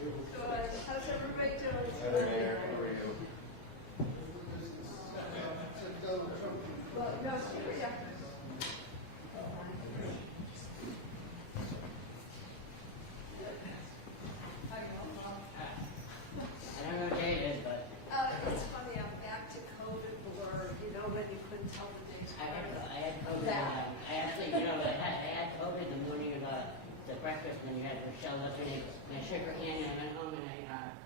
Good. How's everybody doing? Hi there, Mayor. How are you? Well, no, yeah. I don't know what day it is, but It's funny, I'm back to COVID blur, you know, when you couldn't tell the days. I had COVID. That. I actually, I had COVID the morning of the breakfast when you had Michelle up in it. And I shook her hand and I went home and I got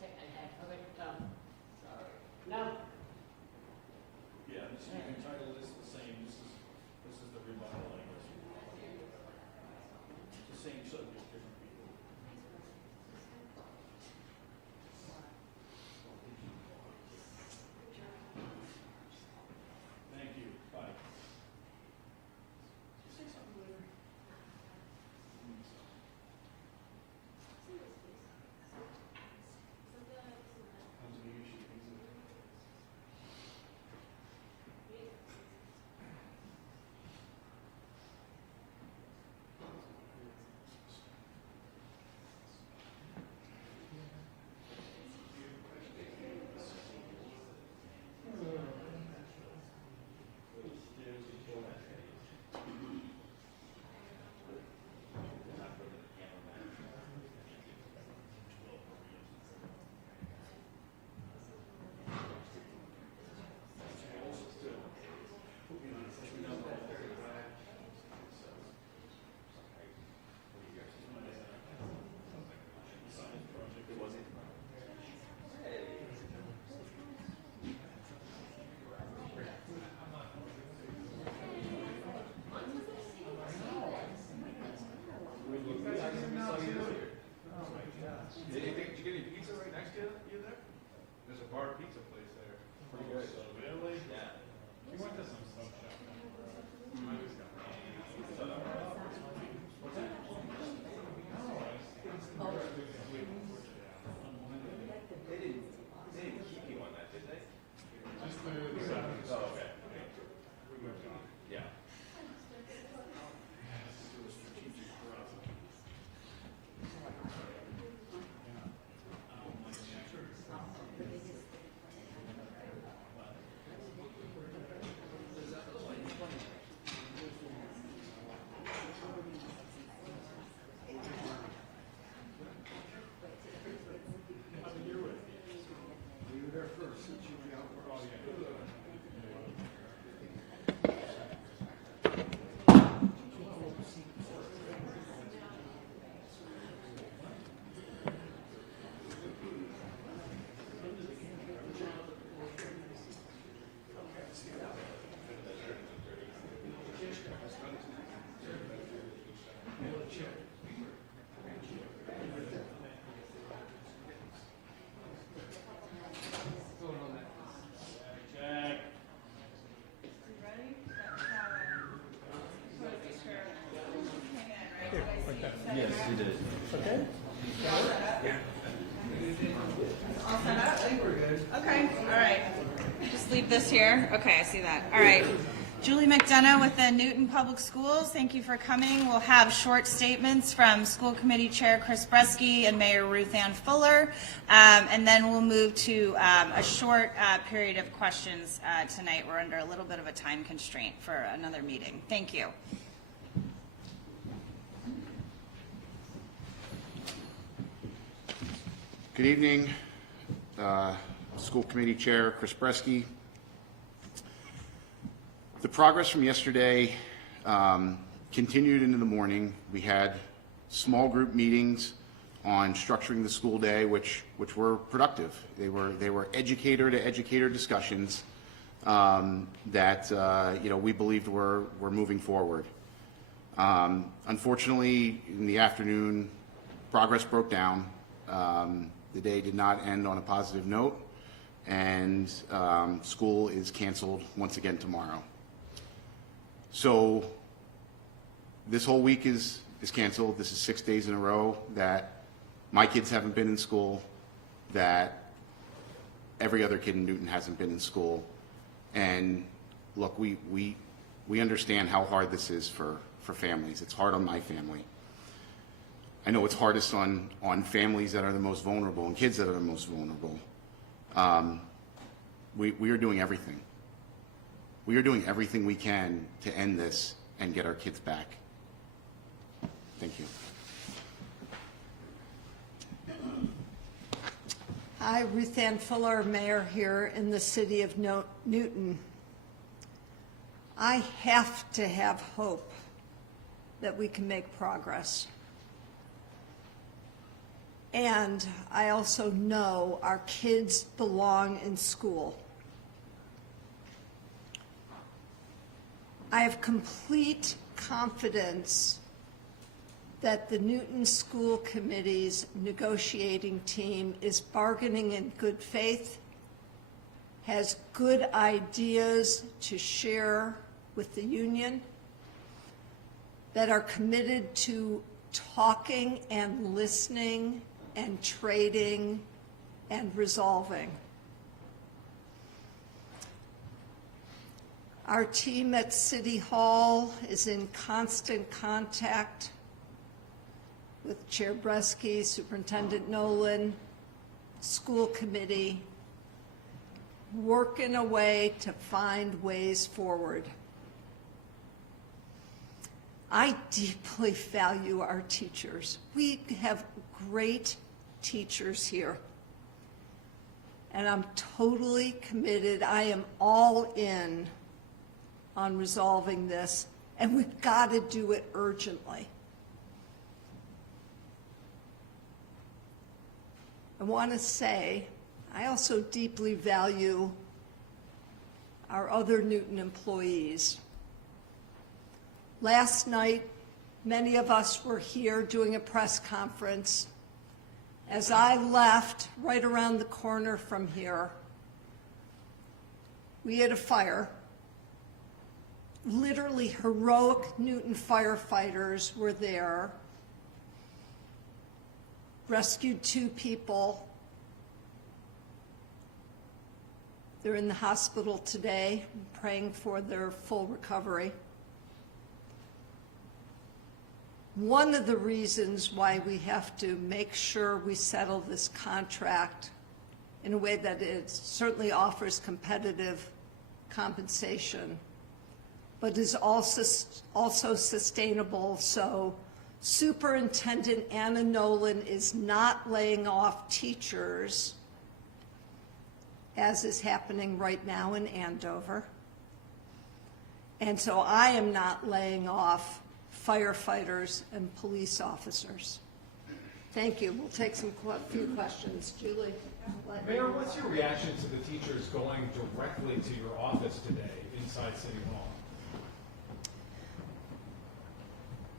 sick. I had COVID. So, sorry. No. Yeah, this is, the title is the same, this is the rebuttal language. It's the same subject, different people. Thank you, bye. Did you say something later? Did you get any pizza right next to you there? There's a bar pizza place there. Pretty good. So really? Yeah. We went to some stuff shop. They didn't keep you on that, did they? Just the salad. Oh, okay. Yeah. Jack. Yes, you did. Okay. All set up? I think we're good. Okay, all right. Just leave this here. Okay, I see that. All right. Julie McDonough with the Newton Public Schools. Thank you for coming. We'll have short statements from School Committee Chair Chris Brezski and Mayor Ruthanne Fuller, and then we'll move to a short period of questions tonight. We're under a little bit of a time constraint for another meeting. Thank you. Good evening, School Committee Chair Chris Brezski. The progress from yesterday continued into the morning. We had small group meetings on structuring the school day, which were productive. They were educator to educator discussions that we believed were moving forward. Unfortunately, in the afternoon, progress broke down. The day did not end on a positive note, and school is canceled once again tomorrow. So this whole week is canceled. This is 6 days in a row that my kids haven't been in school, that every other kid in Newton hasn't been in school. And look, we understand how hard this is for families. It's hard on my family. I know it's hardest on families that are the most vulnerable and kids that are the most vulnerable. We are doing everything. We are doing everything we can to end this and get our kids back. Thank you. Hi, Ruthanne Fuller, Mayor here in the city of Newton. I have to have hope that we can make progress. And I also know our kids belong in school. I have complete confidence that the Newton School Committee's negotiating team is bargaining in good faith, has good ideas to share with the union, that are committed to talking and listening and trading and resolving. Our team at City Hall is in constant contact with Chair Brezski, Superintendent Nolan, school committee, working a way to find ways forward. I deeply value our teachers. We have great teachers here. And I'm totally committed. I am all in on resolving this, and we've got to do it urgently. I want to say, I also deeply value our other Newton employees. Last night, many of us were here doing a press conference. As I left, right around the corner from here, we had a fire. Literally heroic Newton firefighters were there, rescued 2 people. They're in the hospital today, praying for their full recovery. One of the reasons why we have to make sure we settle this contract in a way that it certainly offers competitive compensation, but is also sustainable. So Superintendent Anna Nolan is not laying off teachers, as is happening right now in Andover. And so I am not laying off firefighters and police officers. Thank you. We'll take a few questions. Julie? Mayor, what's your reaction to the teachers going directly to your office today inside City Hall?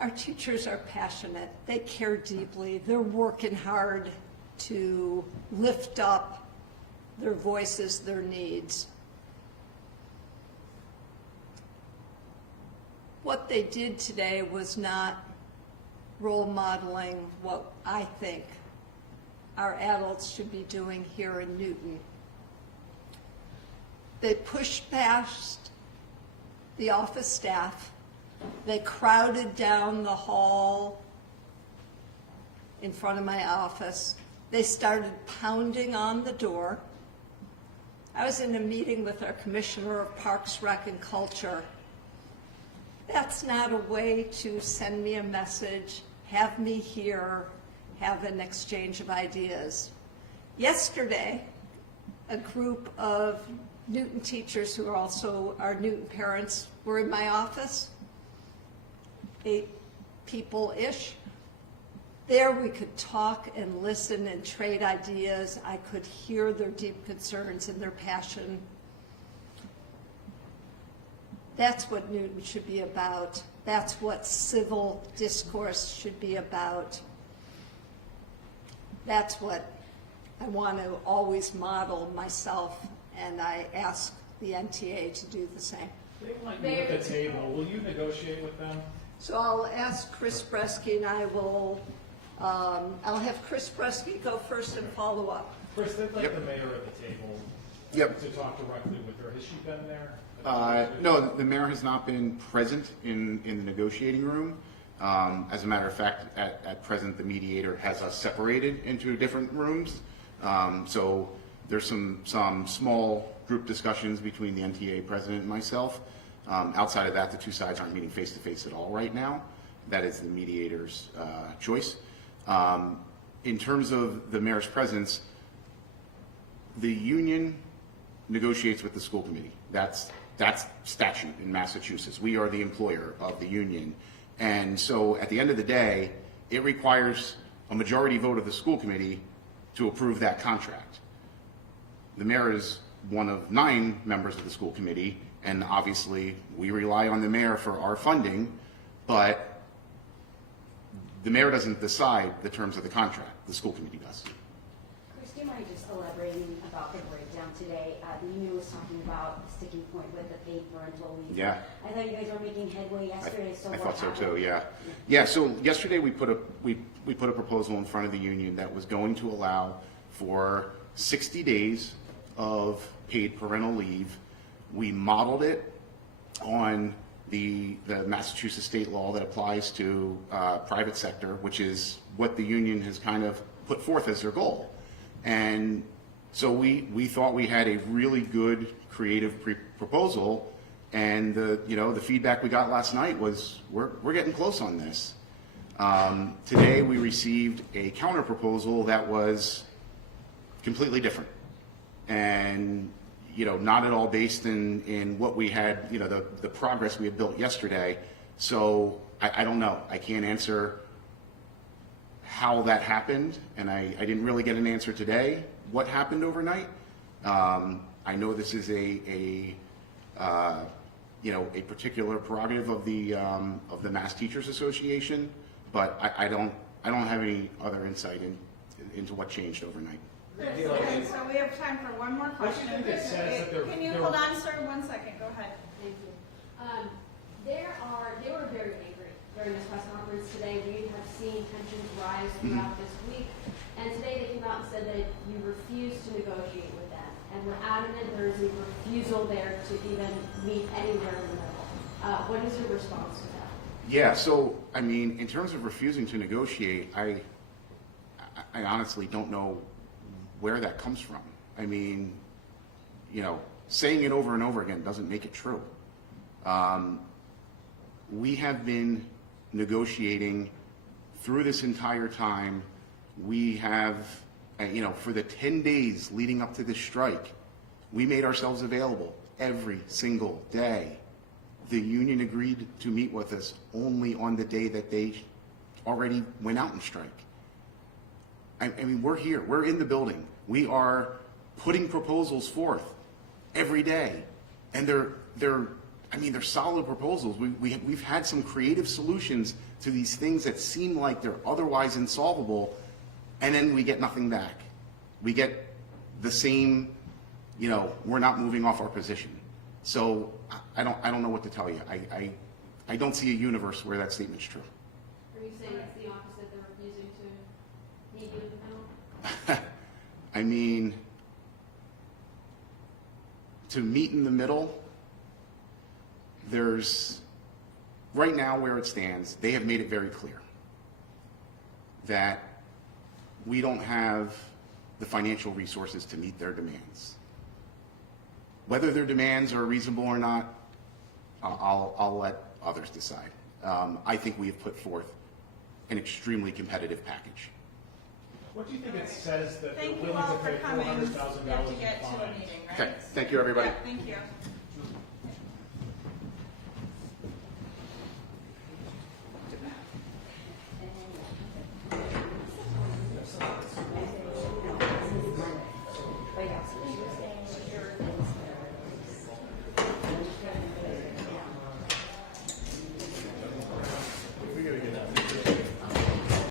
Our teachers are passionate. They care deeply. They're working hard to lift up their voices, their needs. What they did today was not role modeling what I think our adults should be doing here in Newton. They pushed past the office staff. They crowded down the hall in front of my office. They started pounding on the door. I was in a meeting with our Commissioner of Parks, Rec, and Culture. That's not a way to send me a message, have me here, have an exchange of ideas. Yesterday, a group of Newton teachers who are also our Newton parents were in my office, 8 people-ish. There we could talk and listen and trade ideas. I could hear their deep concerns and their passion. That's what Newton should be about. That's what civil discourse should be about. That's what I want to always model myself, and I ask the NTA to do the same. They want you at the table. Will you negotiate with them? So I'll ask Chris Brezski, and I will, I'll have Chris Brezski go first and follow up. Chris, they'd like Yep. the mayor at the table Yep. to talk directly with her. Has she been there? No, the mayor has not been present in the negotiating room. As a matter of fact, at present, the mediator has us separated into different rooms. So there's some small group discussions between the NTA president and myself. Outside of that, the two sides aren't meeting face-to-face at all right now. That is the mediator's choice. In terms of the mayor's presence, the union negotiates with the school committee. That's statute in Massachusetts. We are the employer of the union. And so at the end of the day, it requires a majority vote of the school committee to approve that contract. The mayor is one of 9 members of the school committee, and obviously we rely on the mayor for our funding, but the mayor doesn't decide the terms of the contract. The school committee does. Chris, do you mind just elaborating about the breakdown today? The union was talking about the sticking point with the paid parental leave. Yeah. I thought you guys were making headway yesterday, so I what thought so happened? too, yeah. Yeah, so yesterday we put a proposal in front of the union that was going to allow for 60 days of paid parental leave. We modeled it on the Massachusetts state law that applies to private sector, which is what the union has kind of put forth as their goal. And so we thought we had a really good creative proposal, and the feedback we got last night was we're getting close on this. Today we received a counter proposal that was completely different, and not at all based in what we had, the progress we had built yesterday. So I don't know. I can't answer how that happened, and I didn't really get an answer today what happened overnight. I know this is a particular prerogative of the Mass Teachers Association, but I don't have any other insight into what changed overnight. Okay, so we have time for one more question. What do you think it says that Can you hold on, sir, 1 second? Go ahead. Thank you. They were very angry during this press conference today. We have seen tensions rise throughout this week, and today they came out and said that you refuse to negotiate with them, and we're adamant there is a refusal there to even meet anywhere in the middle. What is your response to that? Yeah, so I mean, in terms of refusing to negotiate, I honestly don't know where that comes from. I mean, saying it over and over again doesn't make it true. We have been negotiating through this entire time. We have, for the 10 days leading up to this strike, we made ourselves available every single day. The union agreed to meet with us only on the day that they already went out on strike. I mean, we're here. We're in the building. We are putting proposals forth every day, and they're solid proposals. We've had some creative solutions to these things that seem like they're otherwise insolvable, and then we get nothing back. We get the same, we're not moving off our position. So I don't know what to tell you. I don't see a universe where that statement's true. Are you saying it's the opposite? They're refusing to meet you in the middle? I mean, to meet in the middle, there's, right now where it stands, they have made it very clear that we don't have the financial resources to meet their demands. Whether their demands are reasonable or not, I'll let others decide. I think we have put forth an extremely competitive package. What do you think it says that they're Thank you willing all to for pay coming. $400,000 We have to in get to a fines? meeting, right? Okay, thank you, everybody. Yeah, thank you.